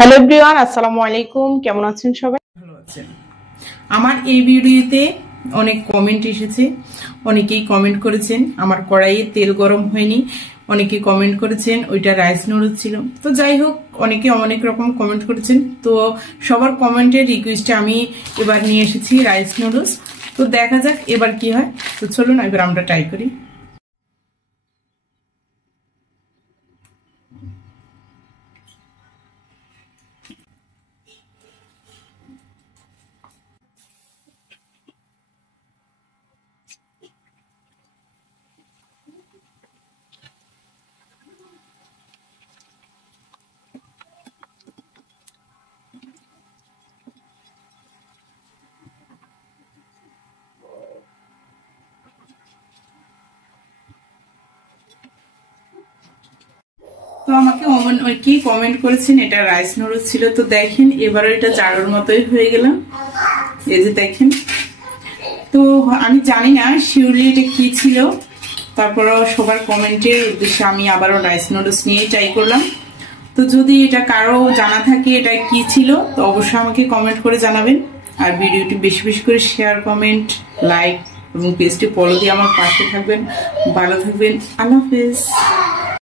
Hello everyone, আসসালামু আলাইকুম। কেমন আছেন সবাই? ভালো আছেন। আমার এই ভিডিওতে অনেক কমেন্ট এসেছে, অনেকেই কমেন্ট করেছেন আমার কড়াইয়ে তেল গরম হয়নি, অনেকে কমেন্ট করেছেন ওইটা রাইস নুডলস ছিল। তো যাই হোক, অনেকে অনেক রকম কমেন্ট করেছেন, তো সবার কমেন্টের রিকোয়েস্টে আমি এবার নিয়ে এসেছি রাইস নুডলস। তো দেখা যাক এবার কি হয়। তো চলুন এবার আমরা ট্রাই করি। তো আমাকে অনেকেই কমেন্ট করেছেন এটা রাইস নুডলস ছিল। তো দেখেন এবার এটা চারোর মতোই হয়ে গেলাম, এই যে দেখেন। তো আমি জানি না শিওরলি এটা কি ছিল, তারপরও সবার কমেন্টের উদ্দেশ্যে আমি আবারও রাইস নুডলস নিয়ে ট্রাই করলাম। তো যদি এটা কারো জানা থাকে এটা কি ছিল, তো অবশ্যই আমাকে কমেন্ট করে জানাবেন। আর ভিডিওটি বেশি বেশি করে শেয়ার, কমেন্ট, লাইক এবং পেজটি ফলো দিয়ে আমার পাশে থাকবেন। ভালো থাকবেন। আল্লাহ হাফেজ।